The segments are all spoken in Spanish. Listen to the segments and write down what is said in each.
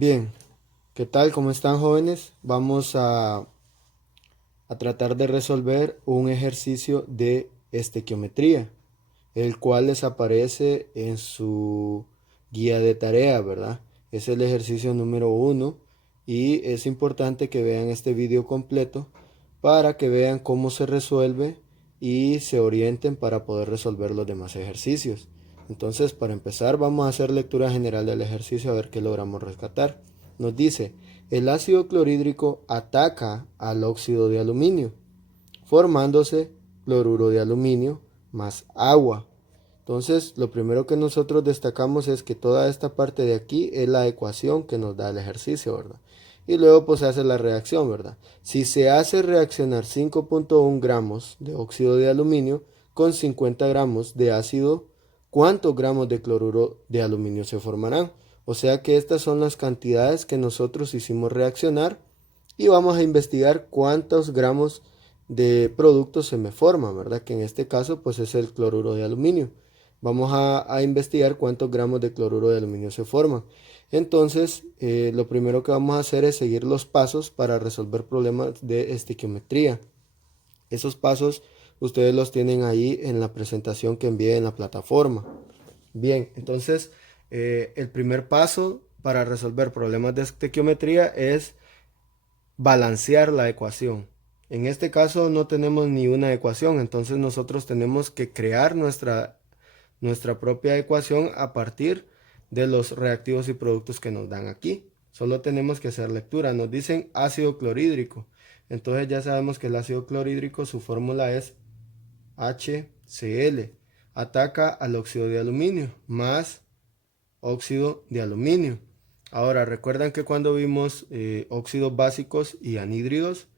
Bien, ¿qué tal? ¿Cómo están, jóvenes? Vamos a tratar de resolver un ejercicio de estequiometría, el cual les aparece en su guía de tarea, ¿verdad? Es el ejercicio número uno y es importante que vean este video completo para que vean cómo se resuelve y se orienten para poder resolver los demás ejercicios. Entonces, para empezar, vamos a hacer lectura general del ejercicio a ver qué logramos rescatar. Nos dice, el ácido clorhídrico ataca al óxido de aluminio, formándose cloruro de aluminio más agua. Entonces, lo primero que nosotros destacamos es que toda esta parte de aquí es la ecuación que nos da el ejercicio, ¿verdad? Y luego pues se hace la reacción, ¿verdad? Si se hace reaccionar 5.1 gramos de óxido de aluminio con 50 gramos de ácido, ¿cuántos gramos de cloruro de aluminio se formarán? O sea que estas son las cantidades que nosotros hicimos reaccionar y vamos a investigar cuántos gramos de producto se me forman, ¿verdad? Que en este caso pues es el cloruro de aluminio. Vamos a investigar cuántos gramos de cloruro de aluminio se forman. Entonces, lo primero que vamos a hacer es seguir los pasos para resolver problemas de estequiometría. Esos pasos ustedes los tienen ahí en la presentación que envié en la plataforma. Bien, entonces el primer paso para resolver problemas de estequiometría es balancear la ecuación. En este caso no tenemos ni una ecuación, entonces nosotros tenemos que crear nuestra propia ecuación a partir de los reactivos y productos que nos dan aquí. Solo tenemos que hacer lectura. Nos dicen ácido clorhídrico. Entonces ya sabemos que el ácido clorhídrico, su fórmula es HCl. Ataca al óxido de aluminio más óxido de aluminio. Ahora, recuerdan que cuando vimos óxidos básicos y anhídridos,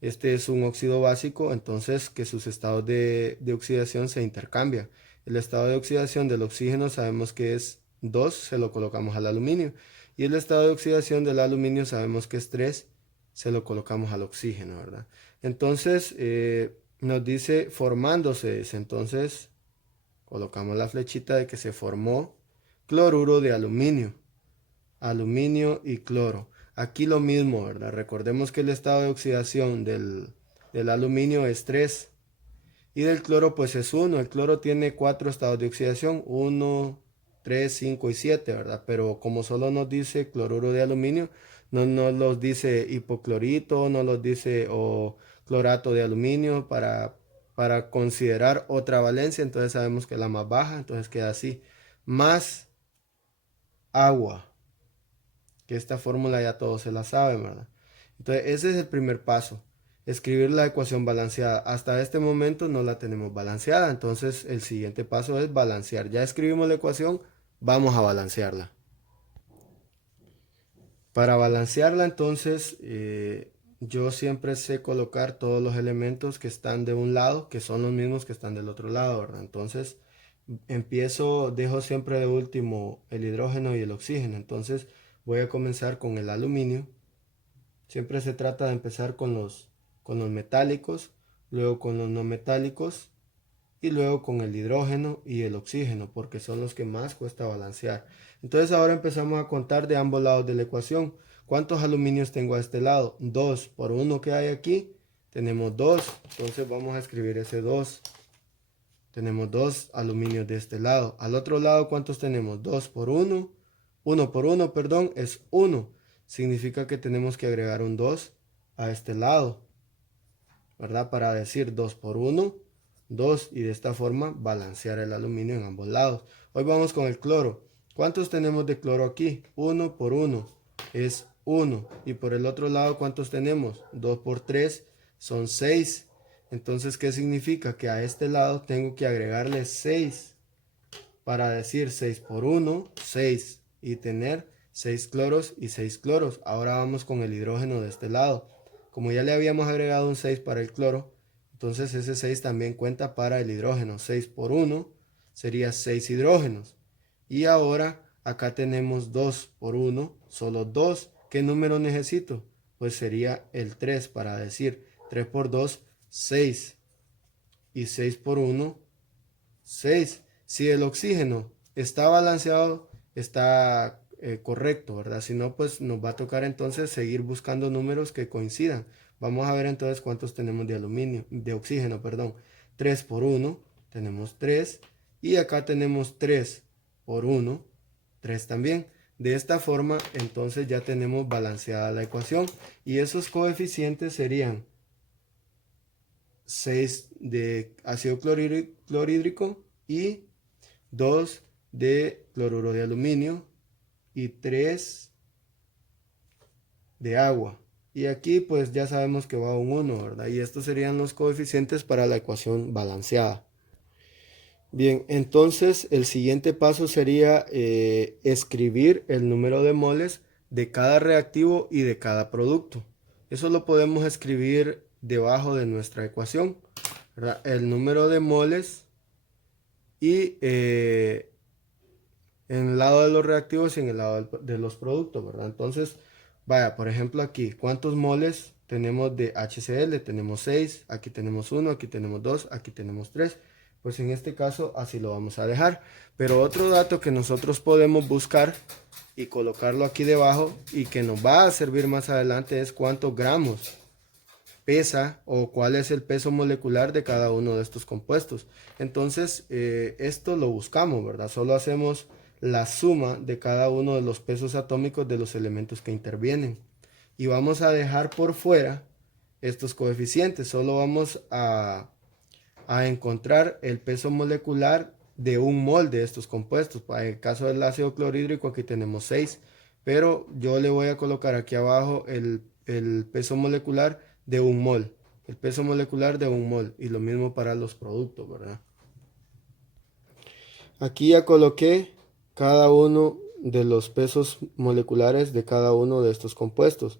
este es un óxido básico, entonces que sus estados de oxidación se intercambian. El estado de oxidación del oxígeno sabemos que es 2, se lo colocamos al aluminio. Y el estado de oxidación del aluminio sabemos que es 3, se lo colocamos al oxígeno, ¿verdad? Entonces nos dice formándose, entonces colocamos la flechita de que se formó cloruro de aluminio, aluminio y cloro. Aquí lo mismo, ¿verdad? Recordemos que el estado de oxidación del aluminio es 3 y del cloro pues es 1. El cloro tiene 4 estados de oxidación, 1, 3, 5 y 7, ¿verdad? Pero como solo nos dice cloruro de aluminio, no nos los dice hipoclorito, no los dice o clorato de aluminio para considerar otra valencia, entonces sabemos que es la más baja, entonces queda así, más agua, que esta fórmula ya todos se la saben, ¿verdad? Entonces ese es el primer paso, escribir la ecuación balanceada. Hasta este momento no la tenemos balanceada, entonces el siguiente paso es balancear. Ya escribimos la ecuación, vamos a balancearla. Para balancearla entonces yo siempre sé colocar todos los elementos que están de un lado, que son los mismos que están del otro lado, ¿verdad? Entonces dejo siempre de último el hidrógeno y el oxígeno. Entonces voy a comenzar con el aluminio. Siempre se trata de empezar con los metálicos, luego con los no metálicos y luego con el hidrógeno y el oxígeno, porque son los que más cuesta balancear. Entonces ahora empezamos a contar de ambos lados de la ecuación. ¿Cuántos aluminios tengo a este lado? 2 por 1 que hay aquí. Tenemos 2, entonces vamos a escribir ese 2. Tenemos 2 aluminios de este lado. Al otro lado, ¿cuántos tenemos? 2 por 1. 1 por 1, perdón, es 1. Significa que tenemos que agregar un 2 a este lado, ¿verdad? Para decir 2 por 1, 2, y de esta forma balancear el aluminio en ambos lados. Hoy vamos con el cloro. ¿Cuántos tenemos de cloro aquí? 1 por 1 es 1. Y por el otro lado, ¿cuántos tenemos? 2 por 3 son 6. Entonces, ¿qué significa? Que a este lado tengo que agregarle 6 para decir 6 por 1, 6, y tener 6 cloros y 6 cloros. Ahora vamos con el hidrógeno de este lado. Como ya le habíamos agregado un 6 para el cloro, entonces ese 6 también cuenta para el hidrógeno. 6 por 1 sería 6 hidrógenos. Y ahora acá tenemos 2 por 1, solo 2. ¿Qué número necesito? Pues sería el 3 para decir 3 por 2, 6. Y 6 por 1, 6. Si el oxígeno está balanceado, está correcto, ¿verdad? Si no, pues nos va a tocar entonces seguir buscando números que coincidan. Vamos a ver entonces cuántos tenemos de aluminio, de oxígeno, perdón. 3 por 1, tenemos 3. Y acá tenemos 3 por 1, 3 también. De esta forma, entonces ya tenemos balanceada la ecuación. Y esos coeficientes serían 6 de ácido clorhídrico y 2 de cloruro de aluminio y 3 de agua. Y aquí pues ya sabemos que va un 1, ¿verdad? Y estos serían los coeficientes para la ecuación balanceada. Bien, entonces el siguiente paso sería escribir el número de moles de cada reactivo y de cada producto. Eso lo podemos escribir debajo de nuestra ecuación, ¿verdad? El número de moles y en el lado de los reactivos y en el lado de los productos, ¿verdad? Entonces, vaya, por ejemplo aquí, ¿cuántos moles tenemos de HCl? Tenemos 6, aquí tenemos 1, aquí tenemos 2, aquí tenemos 3. Pues en este caso así lo vamos a dejar. Pero otro dato que nosotros podemos buscar y colocarlo aquí debajo y que nos va a servir más adelante es cuántos gramos pesa o cuál es el peso molecular de cada uno de estos compuestos. Entonces, esto lo buscamos, ¿verdad? Solo hacemos la suma de cada uno de los pesos atómicos de los elementos que intervienen. Y vamos a dejar por fuera estos coeficientes. Solo vamos a encontrar el peso molecular de un mol de estos compuestos. Para el caso del ácido clorhídrico, aquí tenemos 6, pero yo le voy a colocar aquí abajo el peso molecular de un mol. El peso molecular de un mol. Y lo mismo para los productos, ¿verdad? Aquí ya coloqué cada uno de los pesos moleculares de cada uno de estos compuestos.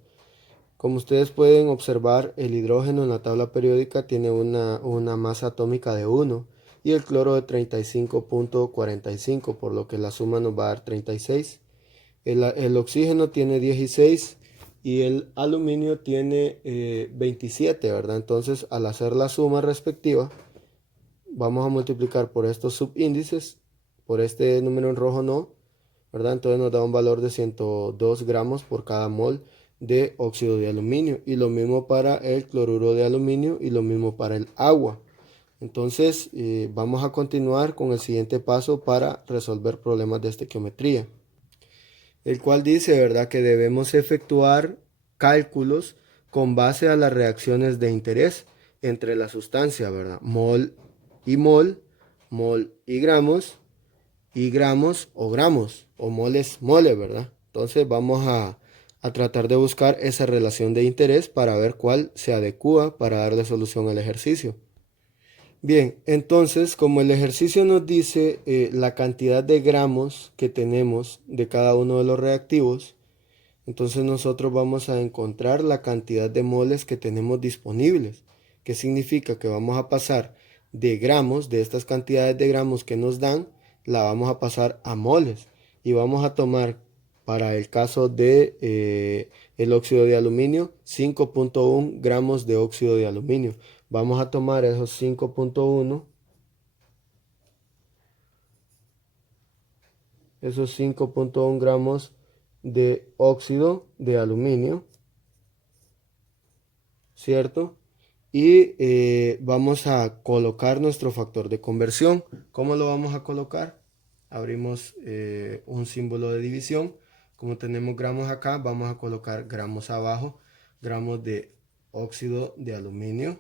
Como ustedes pueden observar, el hidrógeno en la tabla periódica tiene una masa atómica de 1 y el cloro de 35.45, por lo que la suma nos va a dar 36. El oxígeno tiene 16 y el aluminio tiene 27, ¿verdad? Entonces, al hacer la suma respectiva, vamos a multiplicar por estos subíndices, por este número en rojo no, ¿verdad? Entonces nos da un valor de 102 gramos por cada mol de óxido de aluminio. Y lo mismo para el cloruro de aluminio y lo mismo para el agua. Entonces vamos a continuar con el siguiente paso para resolver problemas de estequiometría, el cual dice, ¿verdad?, que debemos efectuar cálculos con base a las reacciones de interés entre la sustancia, ¿verdad? Mol y gramos o moles, ¿verdad? Entonces vamos a tratar de buscar esa relación de interés para ver cuál se adecua para darle solución al ejercicio. Bien, entonces como el ejercicio nos dice la cantidad de gramos que tenemos de cada uno de los reactivos, entonces nosotros vamos a encontrar la cantidad de moles que tenemos disponibles. ¿Qué significa? Que vamos a pasar de gramos, de estas cantidades de gramos que nos dan, la vamos a pasar a moles. Y vamos a tomar, para el caso de el óxido de aluminio, 5.1 gramos de óxido de aluminio. Vamos a tomar esos 5.1 gramos de óxido de aluminio, ¿cierto? Y vamos a colocar nuestro factor de conversión. ¿Cómo lo vamos a colocar? Abrimos un símbolo de división. Como tenemos gramos acá, vamos a colocar gramos abajo, gramos de óxido de aluminio.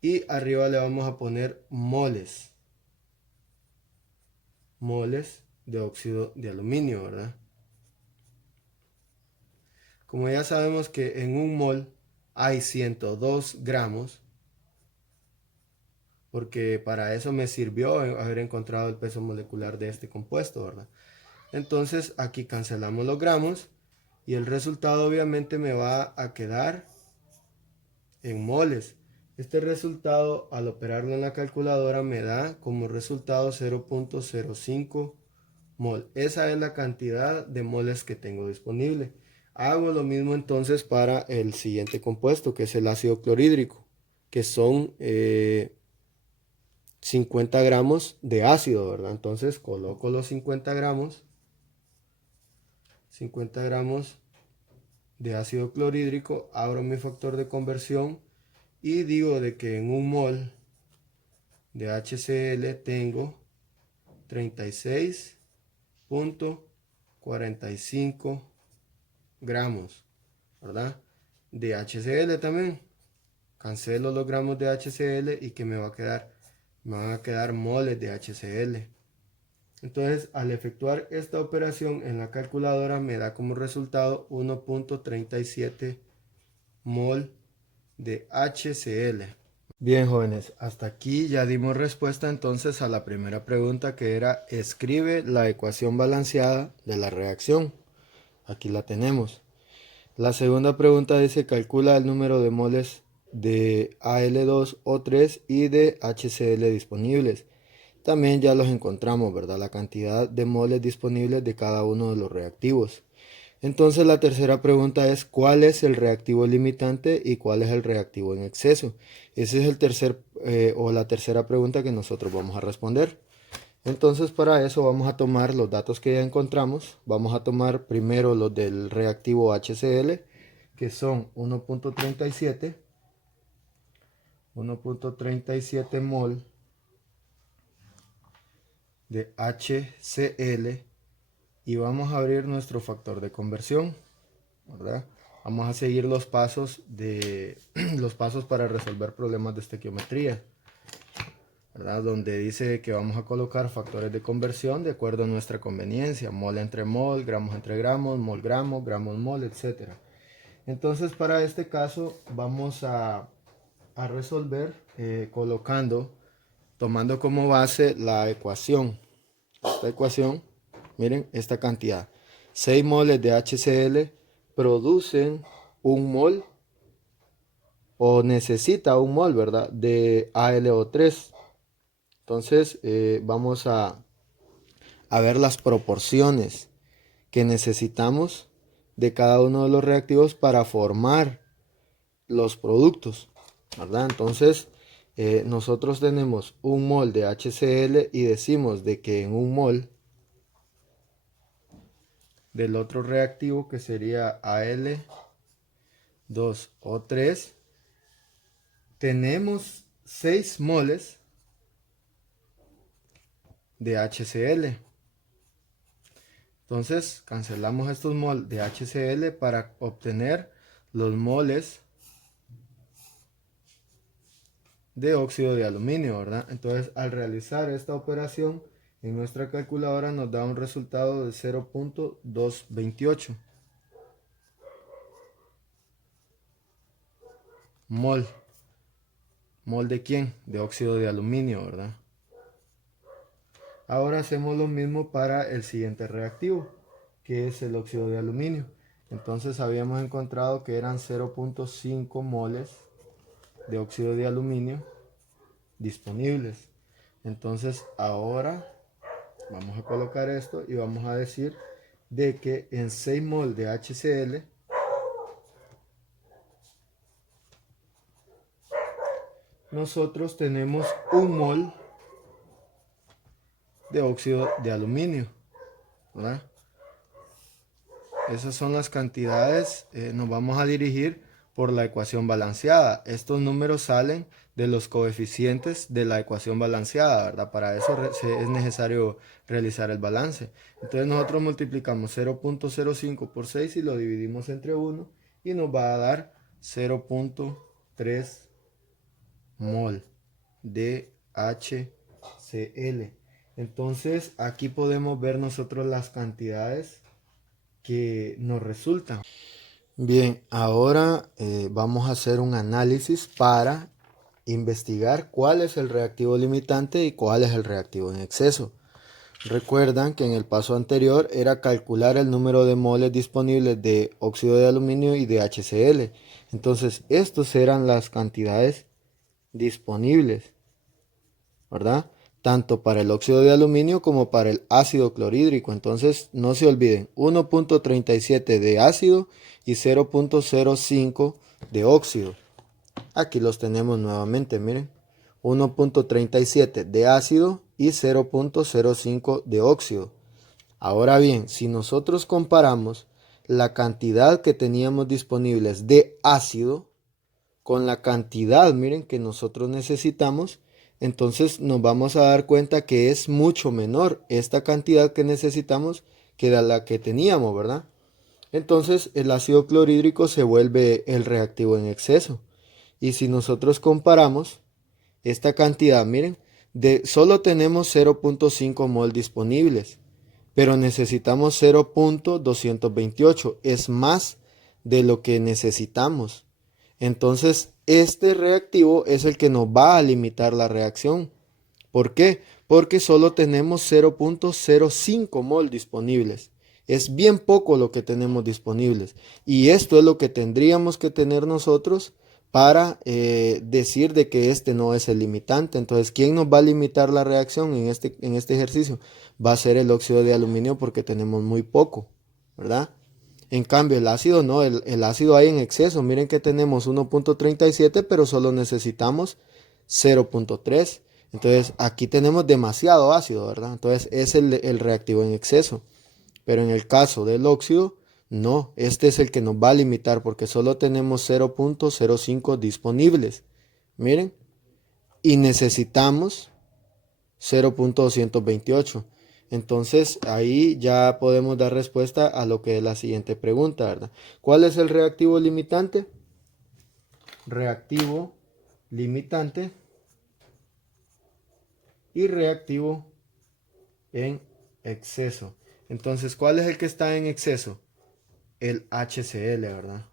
Y arriba le vamos a poner moles de óxido de aluminio, ¿verdad? Como ya sabemos que en un mol hay 102 gramos, porque para eso me sirvió haber encontrado el peso molecular de este compuesto, ¿verdad? Entonces aquí cancelamos los gramos y el resultado obviamente me va a quedar en moles. Este resultado, al operarlo en la calculadora, me da como resultado 0.05 mol. Esa es la cantidad de moles que tengo disponible. Hago lo mismo entonces para el siguiente compuesto, que es el ácido clorhídrico, que son 50 gramos de ácido, ¿verdad? Entonces coloco los 50 gramos 50 gramos de ácido clorhídrico, abro mi factor de conversión y digo de que en un mol de HCl tengo 36.45 gramos, ¿verdad? De HCl también. Cancelo los gramos de HCl y que me va a quedar, me van a quedar moles de HCl. Entonces, al efectuar esta operación en la calculadora me da como resultado 1.37 mol de HCl. Bien, jóvenes, hasta aquí ya dimos respuesta entonces a la primera pregunta, que era: escribe la ecuación balanceada de la reacción. Aquí la tenemos. La segunda pregunta dice: calcula el número de moles de Al2O3 y de HCl disponibles. También ya los encontramos, ¿verdad? La cantidad de moles disponibles de cada uno de los reactivos. Entonces la tercera pregunta es: ¿cuál es el reactivo limitante y cuál es el reactivo en exceso? Ese es la tercera pregunta que nosotros vamos a responder. Entonces, para eso vamos a tomar los datos que ya encontramos. Vamos a tomar primero los del reactivo HCl, que son 1.37 mol de HCl, y vamos a abrir nuestro factor de conversión, ¿verdad? Vamos a seguir los pasos para resolver problemas de estequiometría, ¿verdad? Donde dice que vamos a colocar factores de conversión de acuerdo a nuestra conveniencia: mol entre mol, gramos entre gramos, mol gramo, gramos mol, etc. Entonces, para este caso vamos a resolver tomando como base la ecuación. Esta ecuación, miren, esta cantidad: 6 moles de HCl producen un mol, o necesita un mol, ¿verdad?, de AlO3. Entonces vamos a ver las proporciones que necesitamos de cada uno de los reactivos para formar los productos, ¿verdad? Entonces nosotros tenemos un mol de HCl y decimos de que en un mol del otro reactivo, que sería Al2O3, tenemos 6 moles de HCl. Entonces cancelamos estos moles de HCl para obtener los moles de óxido de aluminio, ¿verdad? Entonces, al realizar esta operación en nuestra calculadora nos da un resultado de 0.228 mol. ¿Mol de quién? De óxido de aluminio, ¿verdad? Ahora hacemos lo mismo para el siguiente reactivo, que es el óxido de aluminio. Entonces habíamos encontrado que eran 0.5 moles de óxido de aluminio disponibles. Entonces ahora vamos a colocar esto y vamos a decir de que en 6 mol de HCl nosotros tenemos 1 mol de óxido de aluminio, ¿verdad? Esas son las cantidades. Nos vamos a dirigir por la ecuación balanceada. Estos números salen de los coeficientes de la ecuación balanceada, ¿verdad? Para eso es necesario realizar el balance. Entonces nosotros multiplicamos 0.05 por 6 y lo dividimos entre 1 y nos va a dar 0.3 mol de HCl. Entonces aquí podemos ver nosotros las cantidades que nos resultan. Bien, ahora vamos a hacer un análisis para investigar cuál es el reactivo limitante y cuál es el reactivo en exceso. Recuerdan que en el paso anterior era calcular el número de moles disponibles de óxido de aluminio y de HCl. Entonces, estos eran las cantidades disponibles, ¿verdad? Tanto para el óxido de aluminio como para el ácido clorhídrico. Entonces no se olviden: 1.37 de ácido y 0.05 de óxido. Aquí los tenemos nuevamente, miren: 1.37 de ácido y 0.05 de óxido. Ahora bien, si nosotros comparamos la cantidad que teníamos disponibles de ácido con la cantidad, miren, que nosotros necesitamos, entonces nos vamos a dar cuenta que es mucho menor esta cantidad que necesitamos que la que teníamos, ¿verdad? Entonces el ácido clorhídrico se vuelve el reactivo en exceso. Y si nosotros comparamos esta cantidad, miren, solo tenemos 0.5 mol disponibles, pero necesitamos 0.228, es más de lo que necesitamos. Entonces, este reactivo es el que nos va a limitar la reacción. ¿Por qué? Porque solo tenemos 0.05 mol disponibles. Es bien poco lo que tenemos disponibles. Y esto es lo que tendríamos que tener nosotros para decir de que este no es el limitante. Entonces, ¿quién nos va a limitar la reacción en este ejercicio? Va a ser el óxido de aluminio porque tenemos muy poco, ¿verdad? En cambio, el ácido no, el ácido hay en exceso. Miren que tenemos 1.37, pero solo necesitamos 0.3. Entonces, aquí tenemos demasiado ácido, ¿verdad? Entonces, es el reactivo en exceso. Pero en el caso del óxido, no, este es el que nos va a limitar porque solo tenemos 0.05 disponibles. Miren, y necesitamos 0.228. Entonces ahí ya podemos dar respuesta a lo que es la siguiente pregunta, ¿verdad? ¿Cuál es el reactivo limitante? Reactivo limitante y reactivo en exceso. Entonces, ¿cuál es el que está en exceso? El HCl, ¿verdad?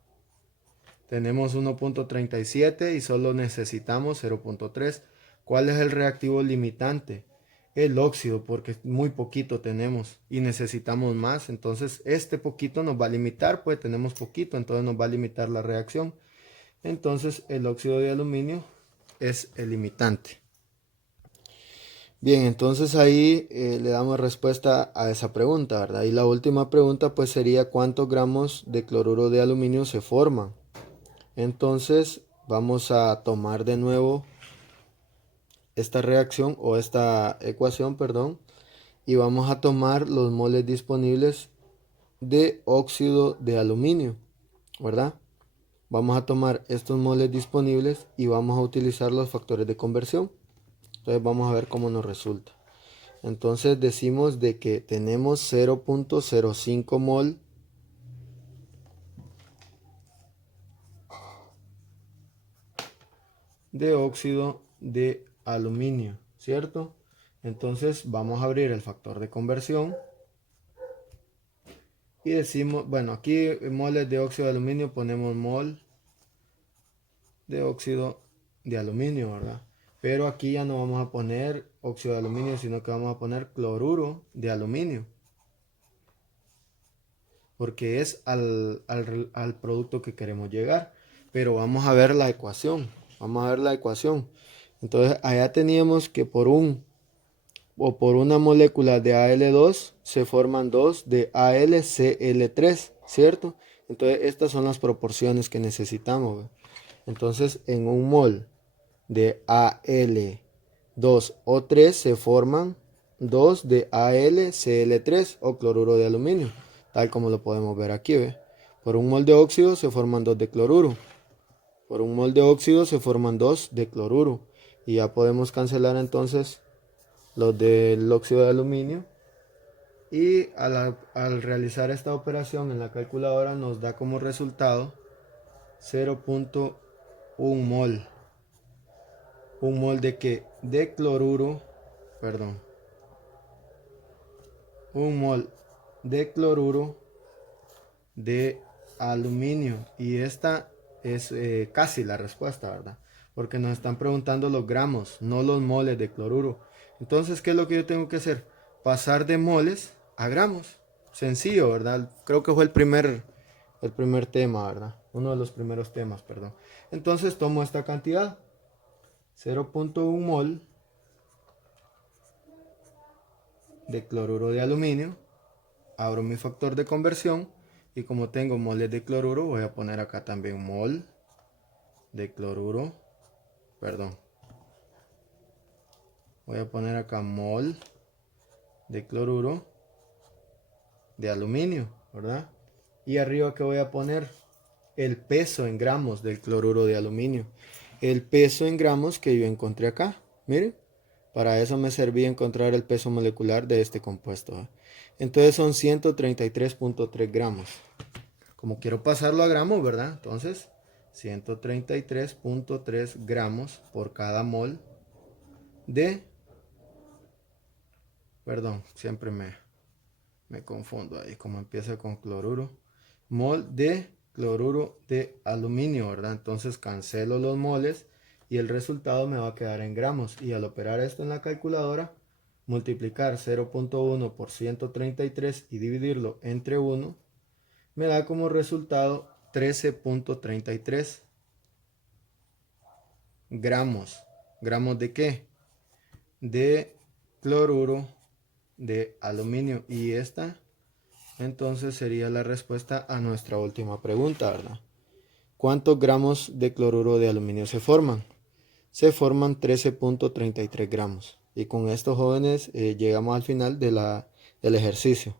Tenemos 1.37 y solo necesitamos 0.3. ¿Cuál es el reactivo limitante? El óxido, porque muy poquito tenemos y necesitamos más. Entonces, este poquito nos va a limitar, pues tenemos poquito, entonces nos va a limitar la reacción. Entonces, el óxido de aluminio es el limitante. Bien, entonces ahí le damos respuesta a esa pregunta, ¿verdad? Y la última pregunta pues sería ¿cuántos gramos de cloruro de aluminio se forman? Entonces vamos a tomar de nuevo esta reacción o esta ecuación, perdón, y vamos a tomar los moles disponibles de óxido de aluminio, ¿verdad? Vamos a tomar estos moles disponibles y vamos a utilizar los factores de conversión. Entonces vamos a ver cómo nos resulta. Entonces decimos de que tenemos 0.05 mol de óxido de aluminio, ¿cierto? Entonces vamos a abrir el factor de conversión y decimos, bueno, aquí en moles de óxido de aluminio ponemos mol de óxido de aluminio, ¿verdad? Pero aquí ya no vamos a poner óxido de aluminio, sino que vamos a poner cloruro de aluminio, porque es al producto que queremos llegar. Pero vamos a ver la ecuación, vamos a ver la ecuación. Entonces allá teníamos que por una molécula de Al2 se forman dos de AlCl3, ¿cierto? Entonces estas son las proporciones que necesitamos, ¿ve? Entonces en un mol de Al2O3 se forman dos de AlCl3 o cloruro de aluminio, tal como lo podemos ver aquí, ¿ve? Por un mol de óxido se forman dos de cloruro. Por un mol de óxido se forman dos de cloruro. Y ya podemos cancelar entonces los del óxido de aluminio. Y al realizar esta operación en la calculadora nos da como resultado 0.1 mol. ¿Un mol de qué? De cloruro, perdón. Un mol de cloruro de aluminio. Y esta es casi la respuesta, ¿verdad? Porque nos están preguntando los gramos, no los moles de cloruro. Entonces, ¿qué es lo que yo tengo que hacer? Pasar de moles a gramos. Sencillo, ¿verdad? Creo que fue el primer tema, ¿verdad? Uno de los primeros temas, perdón. Entonces tomo esta cantidad, 0.1 mol de cloruro de aluminio. Abro mi factor de conversión y como tengo moles de cloruro, voy a poner acá también mol de cloruro, perdón. Voy a poner acá mol de cloruro de aluminio, ¿verdad? Y arriba, ¿qué voy a poner? El peso en gramos del cloruro de aluminio. El peso en gramos que yo encontré acá. Miren, para eso me servía encontrar el peso molecular de este compuesto, ¿eh? Entonces son 133.3 gramos. Como quiero pasarlo a gramos, ¿verdad? Entonces 133.3 gramos por cada mol de... Perdón, siempre me confundo ahí, como empieza con cloruro. Mol de cloruro de aluminio, ¿verdad? Entonces cancelo los moles y el resultado me va a quedar en gramos. Y al operar esto en la calculadora, multiplicar 0.1 por 133 y dividirlo entre 1, me da como resultado 13.33 gramos. ¿Gramos de qué? De cloruro de aluminio. Y esta entonces sería la respuesta a nuestra última pregunta, ¿verdad? ¿Cuántos gramos de cloruro de aluminio se forman? Se forman 13.33 gramos. Y con estos jóvenes llegamos al final del ejercicio.